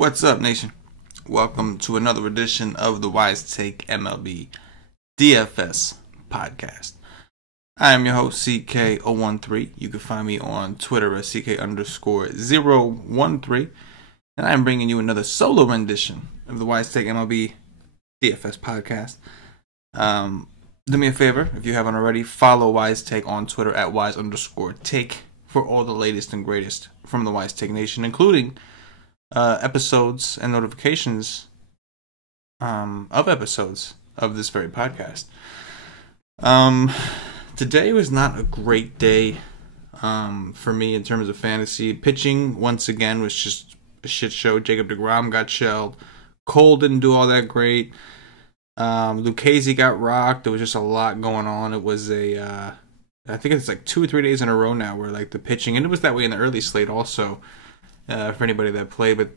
What's up, nation? Welcome to another edition of the Wise Take MLB DFS podcast. I am your host, CK013. You can find me on Twitter at CK_013. And I am bringing you another solo rendition of the Wise Take MLB DFS podcast. Do me a favor, if you haven't already, follow Wise Take on Twitter at Wise_Take for all the latest and greatest from the Wise Take Nation, including episodes and notifications of episodes of this very podcast. Today was not a great day for me in terms of fantasy. Pitching, once again, was just a shit show. Jacob deGrom got shelled. Cole didn't do all that great. Lucchesi got rocked. There was just a lot going on. It was I think it's like 2 or 3 days in a row now where like the pitching, and it was that way in the early slate also. For anybody that played, but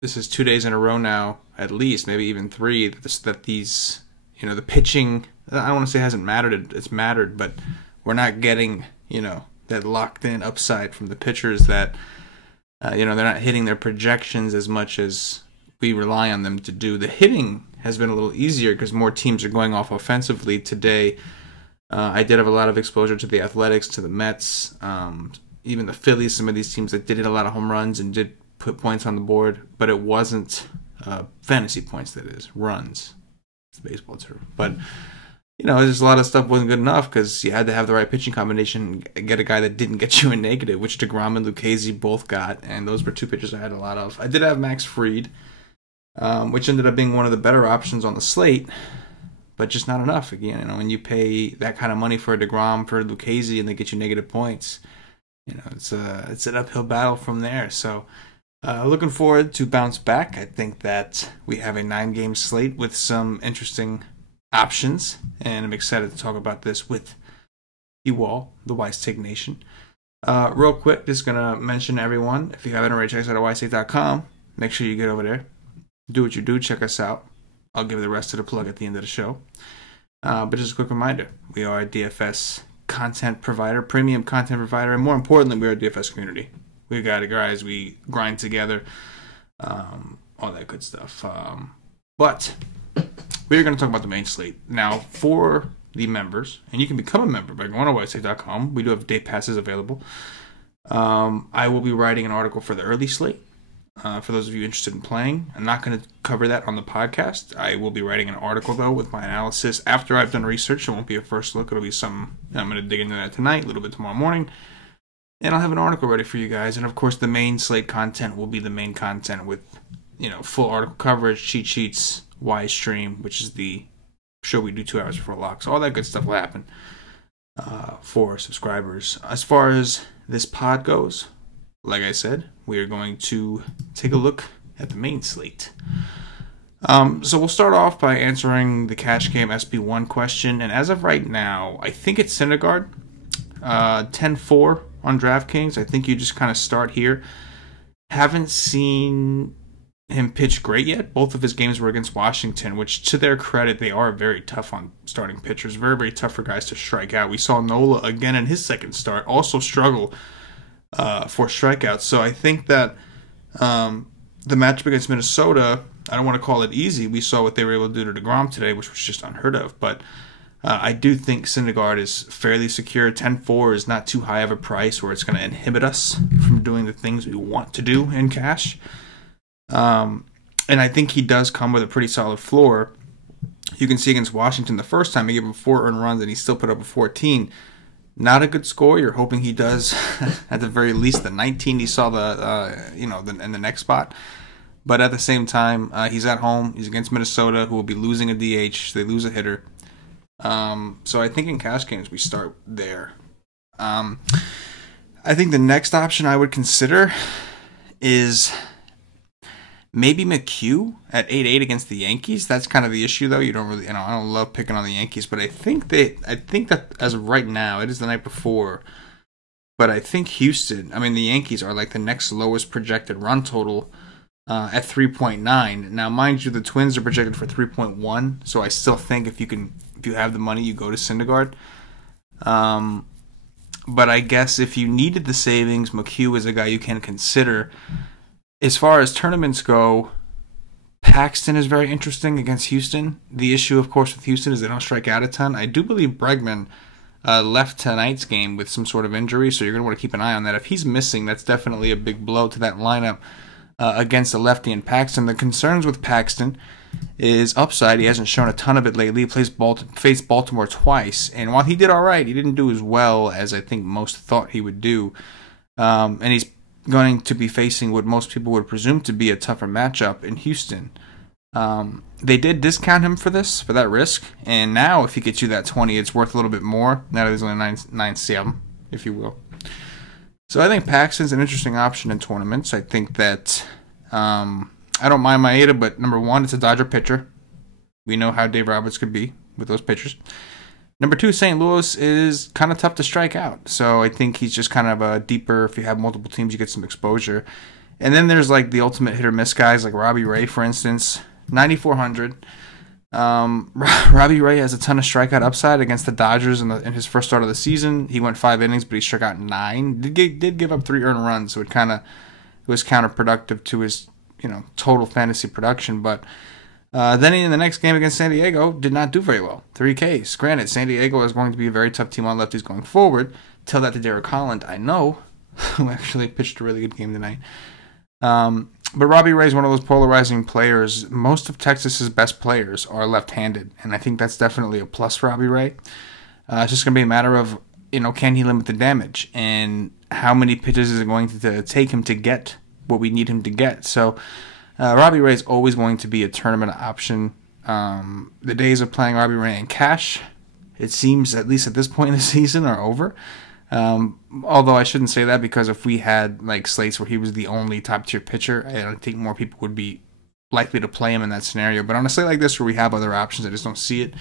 this is 2 days in a row now, at least, maybe even 3, that these, the pitching, I don't want to say hasn't mattered, it's mattered, but we're not getting, that locked in upside from the pitchers that, they're not hitting their projections as much as we rely on them to do. The hitting has been a little easier because more teams are going off offensively today. I did have a lot of exposure to the Athletics, to the Mets, even the Phillies, some of these teams that did hit a lot of home runs and did put points on the board, but it wasn't fantasy points, that is, runs. It's the baseball term. But, just a lot of stuff wasn't good enough because you had to have the right pitching combination and get a guy that didn't get you a negative, which deGrom and Lucchesi both got, and those were 2 pitchers I had a lot of. I did have Max Fried, which ended up being one of the better options on the slate, but just not enough. Again, when you pay that kind of money for a deGrom, for Lucchesi, and they get you negative points, it's an uphill battle from there. So looking forward to bounce back. I think that we have a 9-game slate with some interesting options, and I'm excited to talk about this with you all, the Wise Take Nation. Real quick, just going to mention everyone, if you haven't already, check us out at wisetake.com. Make sure you get over there. Do what you do. Check us out. I'll give the rest of the plug at the end of the show. But just a quick reminder, we are a DFS content provider, premium content provider, and more importantly, we're a DFS community. We got it, guys. We grind together, all that good stuff. But we're going to talk about the main slate now for the members, and you can become a member by going to wisetake.com. We do have day passes available. I will be writing an article for the early slate. For those of you interested in playing, I'm not going to cover that on the podcast. I will be writing an article, though, with my analysis after I've done research. It won't be a first look. It'll be I'm going to dig into that tonight, a little bit tomorrow morning, and I'll have an article ready for you guys. And, of course, the main slate content will be the main content with, full article coverage, cheat sheets, Wise Stream, which is the show we do 2 hours before locks. All that good stuff will happen for subscribers. As far as this pod goes, like I said, we are going to take a look at the main slate. So we'll start off by answering the cash game SB1 question. And as of right now, I think it's Syndergaard, 10-4 on DraftKings. I think you just kind of start here. Haven't seen him pitch great yet. Both of his games were against Washington, which to their credit, they are very tough on starting pitchers. Very, very tough for guys to strike out. We saw Nola again in his second start also struggle for strikeouts. So I think that the matchup against Minnesota, I don't want to call it easy. We saw what they were able to do to deGrom today, which was just unheard of. But I do think Syndergaard is fairly secure. 10-4 is not too high of a price where it's going to inhibit us from doing the things we want to do in cash. And I think he does come with a pretty solid floor. You can see against Washington the first time, he gave him 4 earned runs and he still put up a 14. Not a good score. You're hoping he does, at the very least, the 19 he saw in the next spot. But at the same time, he's at home. He's against Minnesota, who will be losing a DH. They lose a hitter. So I think in cash games we start there. I think the next option I would consider is maybe McHugh at 8-8 against the Yankees. That's kind of the issue, though. You don't really, I don't love picking on the Yankees, but I think that as of right now, it is the night before. But I think the Yankees are like the next lowest projected run total at 3.9. Now, mind you, the Twins are projected for 3.1. So I still think if you have the money, you go to Syndergaard. But I guess if you needed the savings, McHugh is a guy you can consider. As far as tournaments go, Paxton is very interesting against Houston. The issue, of course, with Houston is they don't strike out a ton. I do believe Bregman left tonight's game with some sort of injury, so you're going to want to keep an eye on that. If he's missing, that's definitely a big blow to that lineup against the lefty and Paxton. The concerns with Paxton is upside. He hasn't shown a ton of it lately. He faced Baltimore twice, and while he did all right, he didn't do as well as I think most thought he would do. And he's going to be facing what most people would presume to be a tougher matchup in Houston. They did discount him for that risk, and now if he gets you that 20, it's worth a little bit more. Now that there's only 9-7, if you will. So I think Paxton's an interesting option in tournaments. I think that I don't mind Maeda, but number one, it's a Dodger pitcher. We know how Dave Roberts could be with those pitchers. Number two, St. Louis is kind of tough to strike out. So I think he's just kind of a deeper, if you have multiple teams, you get some exposure. And then there's like the ultimate hit or miss guys like Robbie Ray, for instance, 9,400. Robbie Ray has a ton of strikeout upside against the Dodgers in his first start of the season. He went 5 innings, but he struck out 9. Did give up 3 earned runs, so it was counterproductive to his total fantasy production. But then in the next game against San Diego, did not do very well. 3 Ks. Granted, San Diego is going to be a very tough team on lefties going forward. Tell that to Derek Holland, I know, who actually pitched a really good game tonight. But Robbie Ray is one of those polarizing players. Most of Texas's best players are left-handed, and I think that's definitely a plus for Robbie Ray. It's just going to be a matter of, can he limit the damage, and how many pitches is it going to take him to get what we need him to get. So Robbie Ray is always going to be a tournament option. The days of playing Robbie Ray in cash, it seems, at least at this point in the season, are over. Although I shouldn't say that, because if we had like slates where he was the only top tier pitcher, I think more people would be likely to play him in that scenario. But on a slate like this where we have other options, I just don't see it.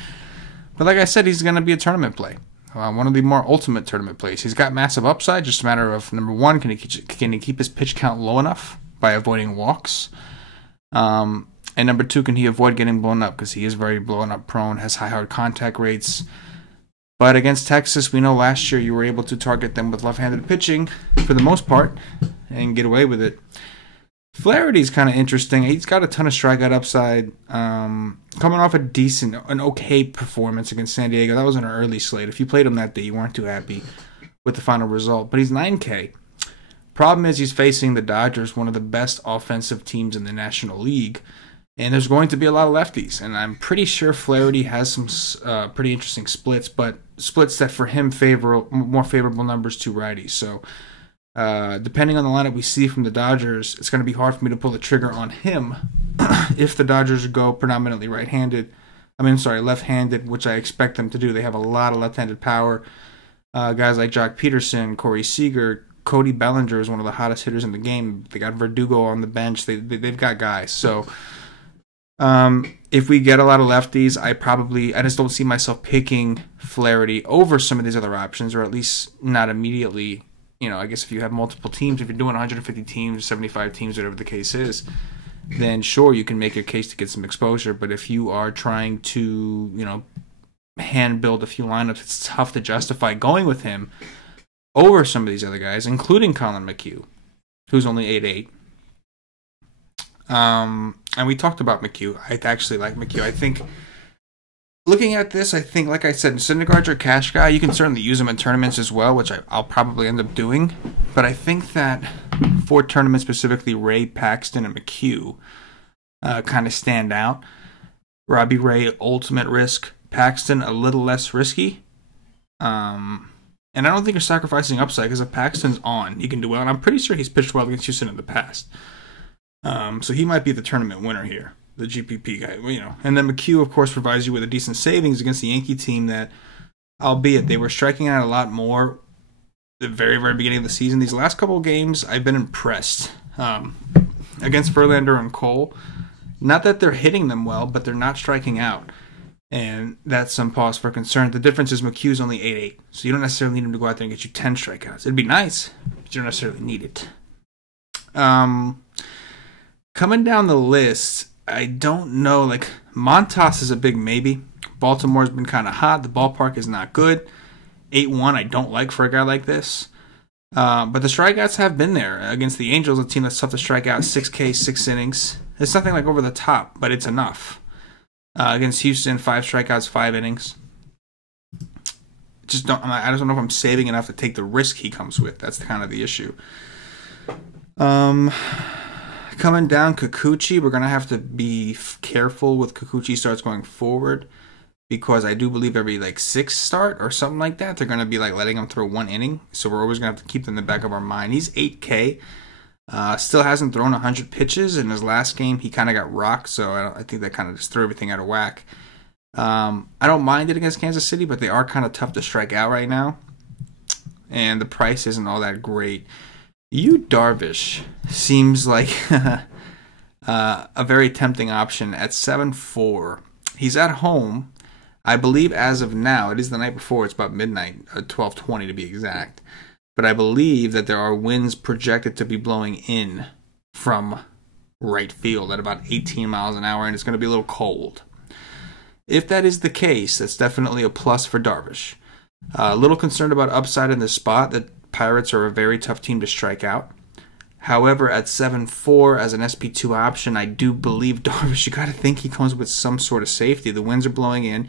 But like I said, he's going to be a tournament play. One of the more ultimate tournament plays. He's got massive upside, just a matter of, number one, can he keep his pitch count low enough by avoiding walks? And number two, can he avoid getting blown up? Because he is very blown up prone, has high hard contact rates. But against Texas, we know last year you were able to target them with left-handed pitching for the most part and get away with it. Flaherty's kind of interesting. He's got a ton of strikeout upside. Coming off an okay performance against San Diego. That was an early slate. If you played him that day, you weren't too happy with the final result. But he's 9K. Problem is he's facing the Dodgers, one of the best offensive teams in the National League. And there's going to be a lot of lefties. And I'm pretty sure Flaherty has some pretty interesting splits, but splits that for him more favorable numbers to righties. So depending on the lineup we see from the Dodgers, it's going to be hard for me to pull the trigger on him if the Dodgers go predominantly left-handed, which I expect them to do. They have a lot of left-handed power. Guys like Jock Peterson, Corey Seager, Cody Bellinger is one of the hottest hitters in the game. They got Verdugo on the bench. They've got guys. So if we get a lot of lefties, I just don't see myself picking Flaherty over some of these other options, or at least not immediately. I guess if you have multiple teams, if you're doing 150 teams, 75 teams, whatever the case is, then sure, you can make your case to get some exposure. But if you are trying to, hand build a few lineups, it's tough to justify going with him over some of these other guys, including Colin McHugh, who's only 8'8". And we talked about McHugh. I actually like McHugh. I think, looking at this, like I said, Syndergaard's your cash guy. You can certainly use him in tournaments as well, which I'll probably end up doing. But I think that for tournaments specifically, Ray, Paxton, and McHugh kind of stand out. Robbie Ray, ultimate risk. Paxton, a little less risky. And I don't think you're sacrificing upside, because if Paxton's on, he can do well. And I'm pretty sure he's pitched well against Houston in the past. So he might be the tournament winner here, the GPP guy, And then McHugh, of course, provides you with a decent savings against the Yankee team that, albeit they were striking out a lot more the very, very beginning of the season. These last couple of games, I've been impressed. Against Verlander and Cole, not that they're hitting them well, but they're not striking out. And that's some cause for concern. The difference is McHugh's only 8'8", so you don't necessarily need him to go out there and get you 10 strikeouts. It'd be nice, but you don't necessarily need it. Coming down the list, I don't know. Montas is a big maybe. Baltimore's been kind of hot. The ballpark is not good. 8-1 I don't like for a guy like this. But the strikeouts have been there. Against the Angels, a team that's tough to strike out, 6K, 6 innings. It's nothing like over the top, but it's enough. Against Houston, 5 strikeouts, 5 innings. I just don't know if I'm saving enough to take the risk he comes with. That's kind of the issue. Coming down, Kikuchi, we're going to have to be careful with Kikuchi starts going forward, because I do believe every 6th start or something like that, they're going to be letting him throw 1 inning. So we're always going to have to keep them in the back of our mind. He's 8K. Still hasn't thrown 100 pitches. In his last game, he kind of got rocked, so I think that kind of just threw everything out of whack. I don't mind it against Kansas City, but they are kind of tough to strike out right now. And the price isn't all that great. Darvish seems like a very tempting option at 7-4. He's at home. I believe as of now, it is the night before, it's about midnight, 12:20 to be exact. But I believe that there are winds projected to be blowing in from right field at about 18 miles an hour, and it's going to be a little cold. If that is the case, that's definitely a plus for Darvish. A little concerned about upside in this spot. The Pirates are a very tough team to strike out. However, at 7-4 as an SP2 option, I do believe Darvish, you got to think he comes with some sort of safety. The winds are blowing in.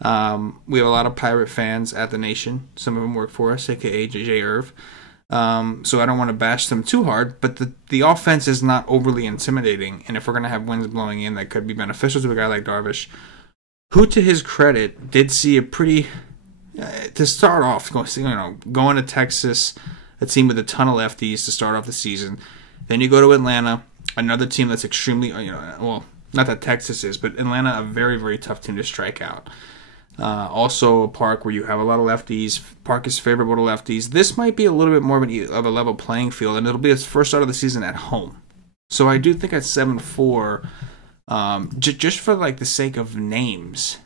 We have a lot of Pirate fans at the Nation. Some of them work for us, aka JJ Irv. So I don't want to bash them too hard, but the offense is not overly intimidating. And if we're going to have winds blowing in, that could be beneficial to a guy like Darvish, who, to his credit, did see a pretty, to start off, going to Texas, a team with a ton of lefties to start off the season. Then you go to Atlanta, another team that's extremely, well, not that Texas is, but Atlanta, a very, very tough team to strike out. Also a park where you have a lot of lefties. Park is favorable to lefties. This might be a little bit more of a level playing field, and it'll be his first start of the season at home. So I do think at 7-4, just for the sake of names,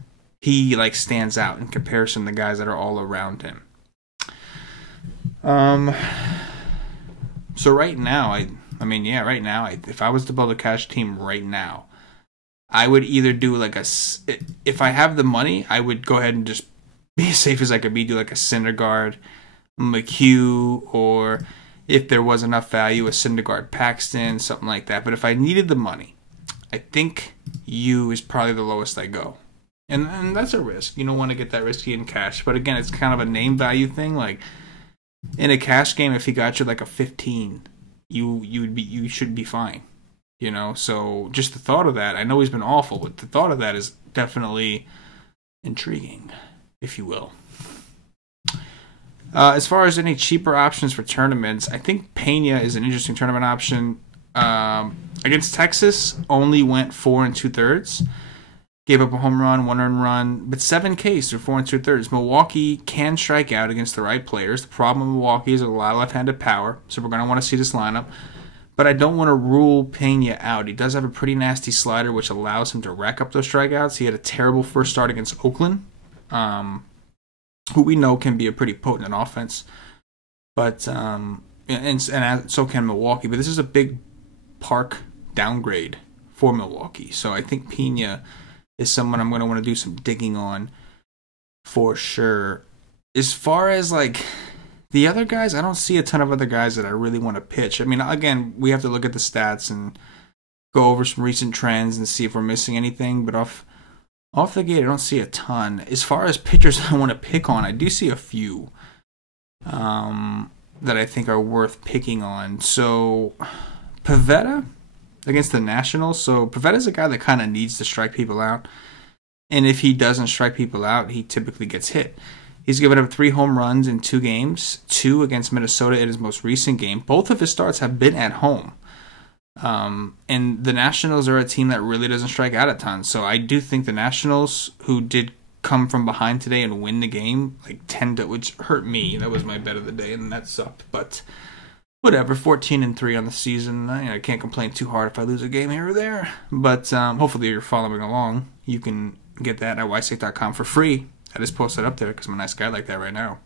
he stands out in comparison to guys that are all around him. So right now, right now, if I was to build a cash team right now, I would either do if I have the money, I would go ahead and just be as safe as I could be, do a Syndergaard, McHugh, or if there was enough value, a Syndergaard Paxton, something like that. But if I needed the money, I think U is probably the lowest I go. And that's a risk. You don't want to get that risky in cash. But again, it's kind of a name value thing. In a cash game, if he got you a 15, you should be fine. So just the thought of that, I know he's been awful, but the thought of that is definitely intriguing, if you will. As far as any cheaper options for tournaments, I think Pena is an interesting tournament option. Against Texas, only went 4 2/3. Gave up a home run, 1 earned run, but 7 Ks through 4 2/3. Milwaukee can strike out against the right players. The problem with Milwaukee is a lot of left-handed power, so we're going to want to see this lineup. But I don't want to rule Pena out. He does have a pretty nasty slider, which allows him to rack up those strikeouts. He had a terrible first start against Oakland, who we know can be a pretty potent offense. But and so can Milwaukee. But this is a big park downgrade for Milwaukee. So I think Pena is someone I'm going to want to do some digging on for sure. As far as the other guys, I don't see a ton of other guys that I really want to pitch. Again, we have to look at the stats and go over some recent trends and see if we're missing anything. But off the gate, I don't see a ton. As far as pitchers I want to pick on, I do see a few that I think are worth picking on. So Pivetta against the Nationals. So Pivetta's a guy that kind of needs to strike people out. And if he doesn't strike people out, he typically gets hit. He's given up 3 home runs in 2 games, 2 against Minnesota in his most recent game. Both of his starts have been at home. And the Nationals are a team that really doesn't strike out a ton. So I do think the Nationals, who did come from behind today and win the game, which hurt me. That was my bet of the day, and that sucked. But whatever, 14-3 on the season. I can't complain too hard if I lose a game here or there. But hopefully you're following along. You can get that at ysake.com for free. I just posted up there because I'm a nice guy like that right now.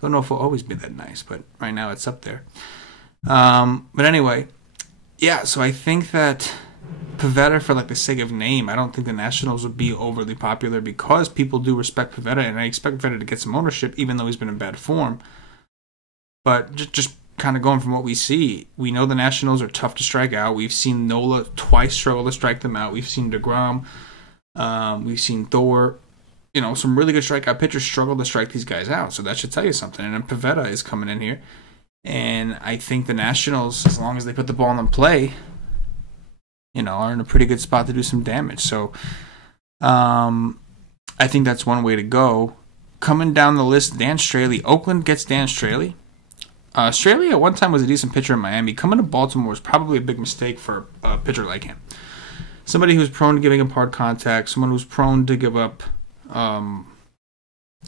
Don't know if I'll always be that nice, but right now it's up there. But anyway, yeah, so I think that Pivetta, for the sake of name, I don't think the Nationals would be overly popular because people do respect Pivetta, and I expect Pivetta to get some ownership even though he's been in bad form. But just kind of going from what we see, we know the Nationals are tough to strike out. We've seen Nola twice struggle to strike them out. We've seen DeGrom. We've seen Thor. Some really good strikeout pitchers struggle to strike these guys out. So that should tell you something. And then Pivetta is coming in here. And I think the Nationals, as long as they put the ball in play, are in a pretty good spot to do some damage. So I think that's one way to go. Coming down the list, Dan Straley. Oakland gets Dan Straley. Straley at one time was a decent pitcher in Miami. Coming to Baltimore was probably a big mistake for a pitcher like him. Somebody who's prone to giving up hard contact, someone who's prone to give up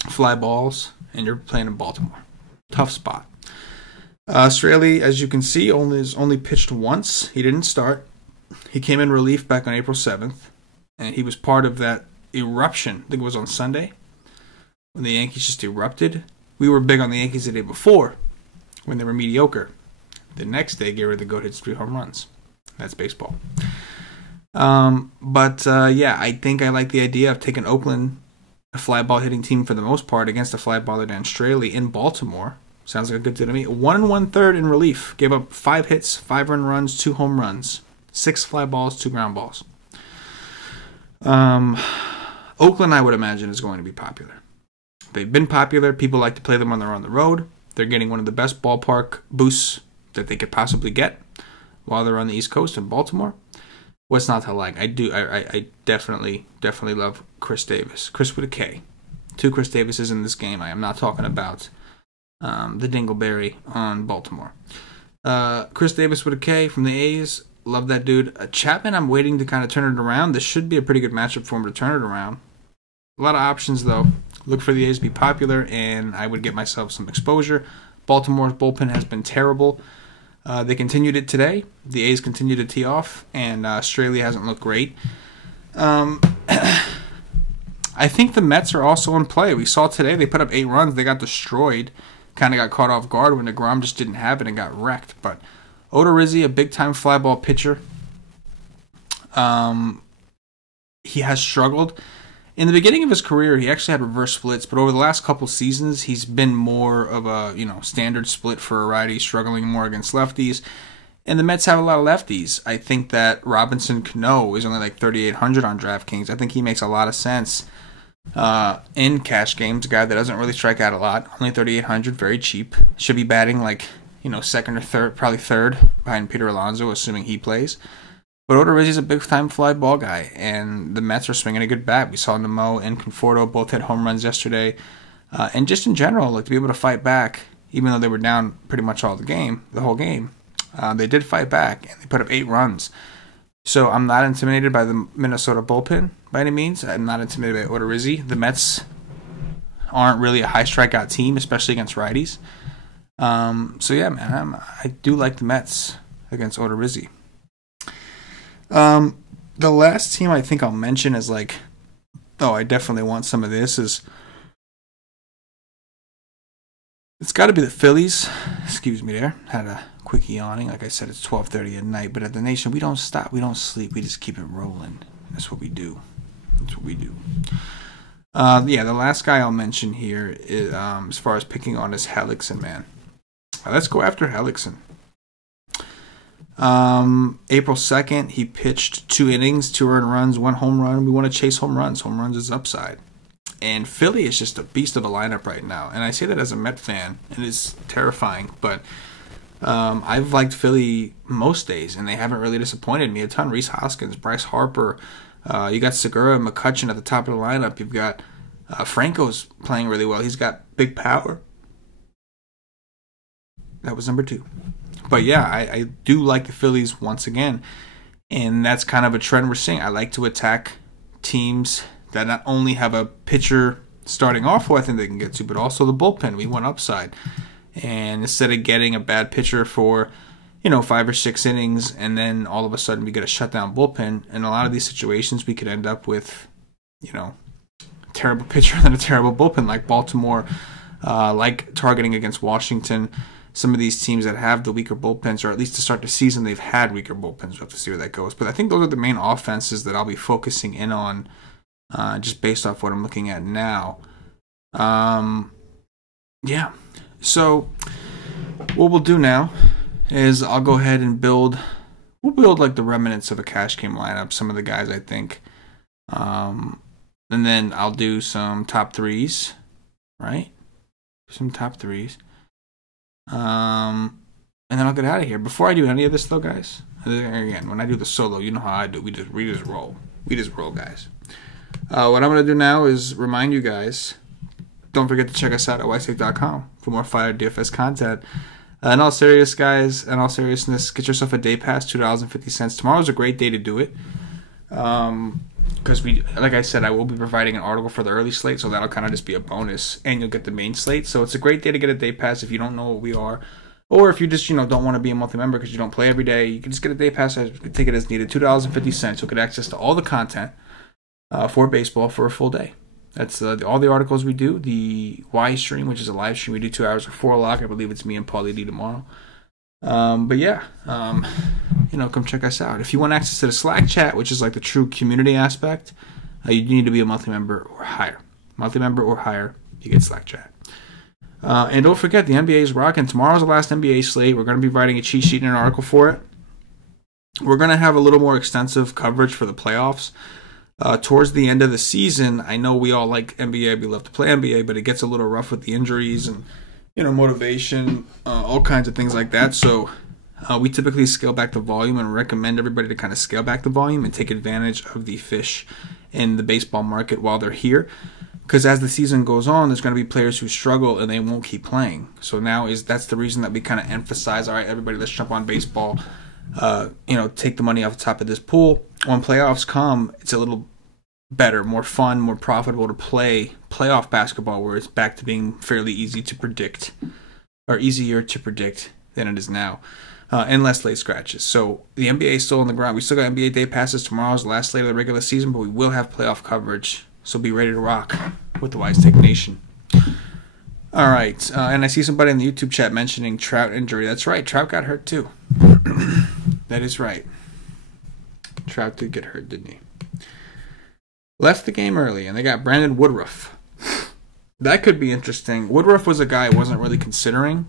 fly balls, and you're playing in Baltimore. Tough spot. Straley, as you can see, only pitched once. He didn't start. He came in relief back on April 7th, and he was part of that eruption. I think it was on Sunday when the Yankees just erupted. We were big on the Yankees the day before when they were mediocre. The next day, Gary the Goat hits 3 home runs. That's baseball. I think I like the idea of taking Oakland, a fly ball hitting team for the most part, against a fly baller Dan Straley in Baltimore. Sounds like a good deal to me. 1 1/3 in relief. Gave up 5 hits, 5 earned runs, 2 home runs, 6 fly balls, 2 ground balls. Oakland, I would imagine, is going to be popular. They've been popular. People like to play them when they're on the road. They're getting one of the best ballpark boosts that they could possibly get while they're on the East Coast in Baltimore. What's not to like? I definitely love Chris Davis. Chris with a K. 2 Chris Davises in this game. I am not talking about the Dingleberry on Baltimore. Chris Davis with a K from the A's. Love that dude. Chapman, I'm waiting to kind of turn it around. This should be a pretty good matchup for him to turn it around. A lot of options, though. Look for the A's to be popular, and I would get myself some exposure. Baltimore's bullpen has been terrible. They continued it today. The A's continue to tee off, and Straley hasn't looked great. I think the Mets are also in play. We saw today they put up 8 runs. They got destroyed. Kind of got caught off guard when DeGrom just didn't have it and got wrecked. But Odorizzi, a big-time fly ball pitcher. He has struggled. In the beginning of his career, he actually had reverse splits, but over the last couple seasons, he's been more of a standard split for a righty, struggling more against lefties. And the Mets have a lot of lefties. I think that Robinson Cano is only like 3,800 on DraftKings. I think he makes a lot of sense in cash games. A guy that doesn't really strike out a lot, only 3,800, very cheap. Should be batting like second or third, probably third behind Peter Alonso, assuming he plays. But Odorizzi's a big-time fly ball guy, and the Mets are swinging a good bat. We saw Nemo and Conforto both hit home runs yesterday. And just in general, to be able to fight back, even though they were down pretty much the whole game, they did fight back, and they put up 8 runs. So I'm not intimidated by the Minnesota bullpen by any means. I'm not intimidated by Odorizzi. The Mets aren't really a high strikeout team, especially against righties. I do like the Mets against Odorizzi. The last team I think I'll mention is I definitely want some of this is it's got to be the Phillies. Excuse me there. Had a quick yawning. Like I said, it's 12:30 at night, but at the Nation, we don't stop. We don't sleep. We just keep it rolling. That's what we do. The last guy I'll mention here is, as far as picking on is Hellickson, man. Let's go after Hellickson. April 2nd, he pitched 2 innings, 2 earned runs, 1 home run. We want to chase home runs. Home runs is upside. And Philly is just a beast of a lineup right now. And I say that as a Met fan. It is terrifying. But I've liked Philly most days, and they haven't really disappointed me a ton. Rhys Hoskins, Bryce Harper. You got Segura and McCutchen at the top of the lineup. You've got Franco's playing really well. He's got big power. That was number 2. But yeah, I do like the Phillies once again. And that's kind of a trend we're seeing. I like to attack teams that not only have a pitcher starting off who I think they can get to, but also the bullpen. We want upside. And instead of getting a bad pitcher for, 5 or 6 innings, and then all of a sudden we get a shutdown bullpen, in a lot of these situations we could end up with, terrible pitcher and a terrible bullpen like Baltimore, like targeting against Washington. Some of these teams that have the weaker bullpens, or at least to start the season, they've had weaker bullpens. We'll have to see where that goes. But I think those are the main offenses that I'll be focusing in on just based off what I'm looking at now. So what we'll do now is I'll go ahead and we'll build like the remnants of a cash game lineup, some of the guys I think. And then I'll do some top threes, right? Some top threes. And then I'll get out of here. Before I do any of this though, guys, again, when I do the solo, you know how I do. We just roll. We just roll, guys. What I'm going to do now is remind you guys, don't forget to check us out at whitestake.com for more fire DFS content. In all seriousness, guys, in all seriousness, get yourself a day pass, $2.50. Tomorrow's a great day to do it. Because like I said, I will be providing an article for the early slate, so that'll kind of just be a bonus, and you'll get the main slate. So it's a great day to get a day pass if you don't know what we are, or if you just don't want to be a monthly member because you don't play every day. You can just get a day pass, take it as needed, $2.50. You'll get access to all the content for baseball for a full day. That's all the articles we do. The Y stream, which is a live stream, we do 2 hours before lock. I believe it's me and Paulie D tomorrow. But yeah, come check us out. If you want access to the Slack chat, which is like the true community aspect, you need to be a monthly member or higher. Monthly member or higher, you get Slack chat. And don't forget, the NBA is rocking. Tomorrow's the last NBA slate. We're going to be writing a cheat sheet and an article for it. We're going to have a little more extensive coverage for the playoffs. Towards the end of the season, I know we all like NBA. We love to play NBA, but it gets a little rough with the injuries and motivation, all kinds of things like that. So we typically scale back the volume and recommend everybody to kind of scale back the volume and take advantage of the fish in the baseball market while they're here. Because as the season goes on, there's going to be players who struggle and they won't keep playing. So that's the reason that we kind of emphasize, all right, everybody, let's jump on baseball. Take the money off the top of this pool. When playoffs come, it's a little better, more fun, more profitable to play playoff basketball, where it's back to being fairly easy to predict, or easier to predict than it is now, and less late scratches. So the NBA is still on the ground. We still got NBA day passes. Tomorrow's the last slate of the regular season, but we will have playoff coverage. So be ready to rock with the Wise Take Nation. All right, and I see somebody in the YouTube chat mentioning Trout injury. That's right, Trout got hurt too. That is right. Trout did get hurt, didn't he? Left the game early, and they got Brandon Woodruff. That could be interesting. Woodruff was a guy I wasn't really considering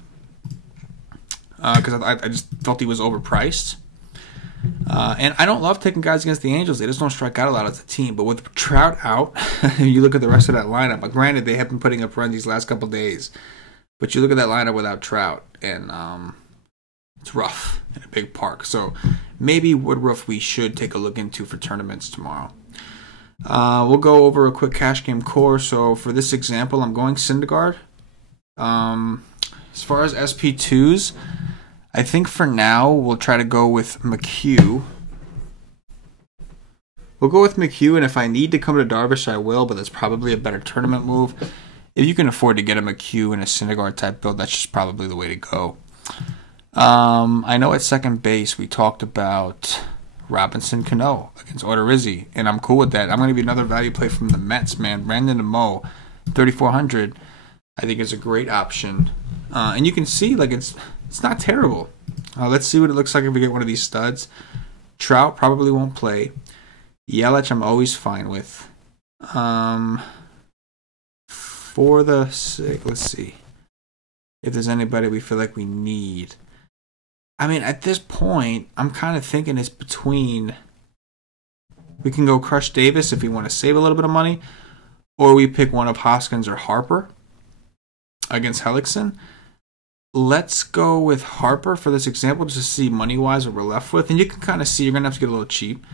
because I just felt he was overpriced. And I don't love taking guys against the Angels. They just don't strike out a lot as a team. But with Trout out, you look at the rest of that lineup. Granted, they have been putting up runs these last couple days. But you look at that lineup without Trout, and it's rough in a big park. So maybe Woodruff we should take a look into for tournaments tomorrow. We'll go over a quick cash game core. So for this example, I'm going Syndergaard. As far as SP2s, I think for now we'll try to go with McHugh. We'll go with McHugh, and if I need to come to Darvish, I will, but that's probably a better tournament move. If you can afford to get a McHugh and a Syndergaard type build, that's just probably the way to go. I know at second base we talked about Robinson Cano against Odorizzi, and I'm cool with that. I'm going to be another value play from the Mets, man. Brandon Mo, 3,400, I think is a great option. And you can see, like, it's not terrible. Let's see what it looks like if we get one of these studs. Trout probably won't play. Yelich I'm always fine with. For the sake, let's see if there's anybody we feel like we need. I mean, at this point, I'm kind of thinking it's between. We can go Crush Davis if we want to save a little bit of money, or we pick one of Hoskins or Harper against Hellickson. Let's go with Harper for this example, just to see money-wise what we're left with. And you can kind of see you're going to have to get a little cheap.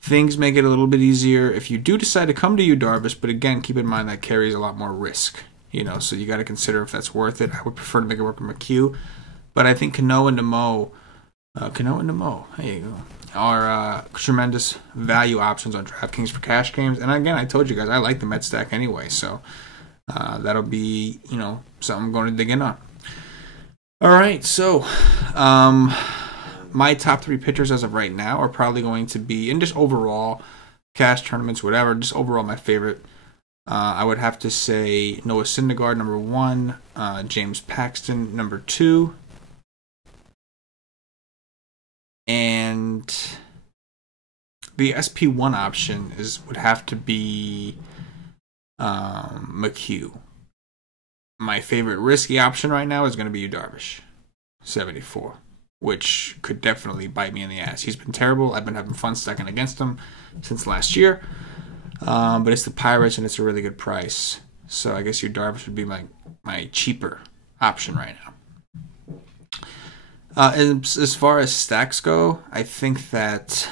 Things may get a little bit easier if you do decide to come to you, Darvish, but again, keep in mind that carries a lot more risk. So you got to consider if that's worth it. I would prefer to make it work with McHugh. But I think Cano and Nemo, there you go, are tremendous value options on DraftKings for cash games. And again, I told you guys, I like the Met stack anyway, so that'll be, something I'm going to dig in on. All right, so my top 3 pitchers as of right now are probably going to be, and just overall, cash tournaments, whatever, just overall my favorite. I would have to say Noah Syndergaard, number 1, James Paxton, number 2, and the SP1 option would have to be McHugh. My favorite risky option right now is going to be Darvish. 74, which could definitely bite me in the ass. He's been terrible. I've been having fun stacking against him since last year. But it's the Pirates, and it's a really good price. So I guess your Darvish would be my cheaper option right now. And as far as stacks go, I think that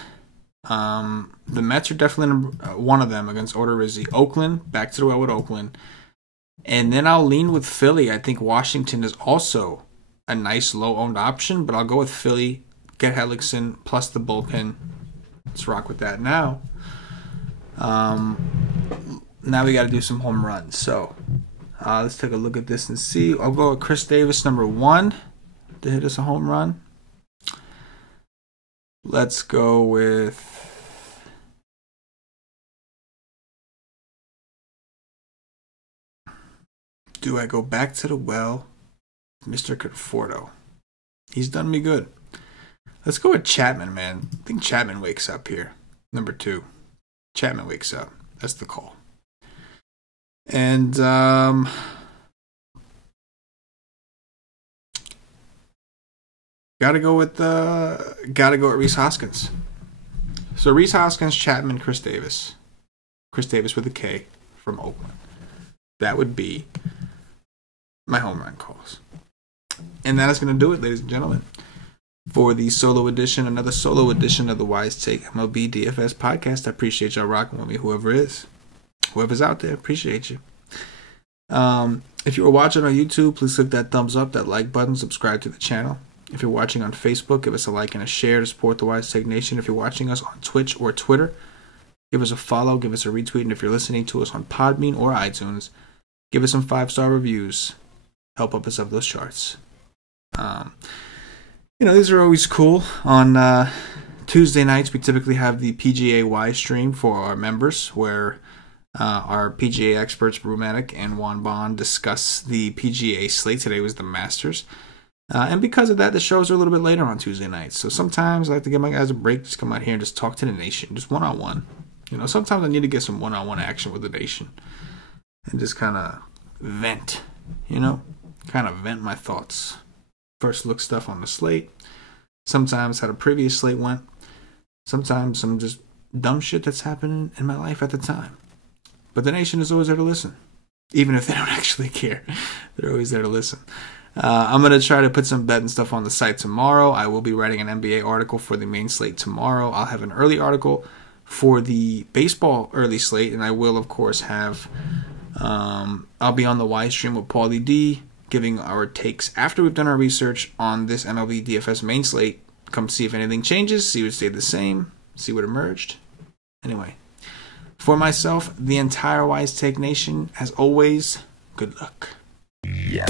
the Mets are definitely one of them against Odorizzi. Oakland, back to the well with Oakland. And then I'll lean with Philly. I think Washington is also a nice low-owned option, but I'll go with Philly, get Hellickson, plus the bullpen. Let's rock with that now. Now we got to do some home runs. So let's take a look at this and see. I'll go with Chris Davis, number 1, to hit us a home run. Let's go with... Do I go back to the well? Mr. Conforto. He's done me good. Let's go with Chapman, man. I think Chapman wakes up here. Number 2. Chapman wakes up. That's the call. And gotta go with Rhys Hoskins. So Rhys Hoskins, Chapman, Chris Davis. Chris Davis with a K from Oakland. That would be my home run calls. And that is going to do it, ladies and gentlemen, for the solo edition, another solo edition of the Wise Take MLB DFS podcast. I appreciate y'all rocking with me, whoever's out there, appreciate you. If you were watching on YouTube, please click that thumbs up, that like button, subscribe to the channel. If you're watching on Facebook, give us a like and a share to support the Wise Take Nation. If you're watching us on Twitch or Twitter, give us a follow, give us a retweet, and if you're listening to us on Podbean or iTunes, give us some 5-star reviews. Help us up those charts. These are always cool. On Tuesday nights, we typically have the PGA Y stream for our members, where our PGA experts, Brumatic and Juan Bond, discuss the PGA slate. Today was the Masters. And because of that, the shows are a little bit later on Tuesday nights. So sometimes I like to give my guys a break, just come out here and just talk to the nation, just one-on-one. Sometimes I need to get some one-on-one action with the nation and just kind of vent, kind of vent my thoughts. First look stuff on the slate. Sometimes how the previous slate went. Sometimes some just dumb shit that's happening in my life at the time. But the nation is always there to listen. Even if they don't actually care. They're always there to listen. I'm going to try to put some betting stuff on the site tomorrow. I will be writing an NBA article for the main slate tomorrow. I'll have an early article for the baseball early slate. And I will, of course, have... I'll be on the Y stream with Paulie D, giving our takes after we've done our research on this MLB DFS main slate. Come see if anything changes, see what stayed the same, see what emerged. Anyway, for myself, the entire Wise Take Nation, as always, good luck. Yeah.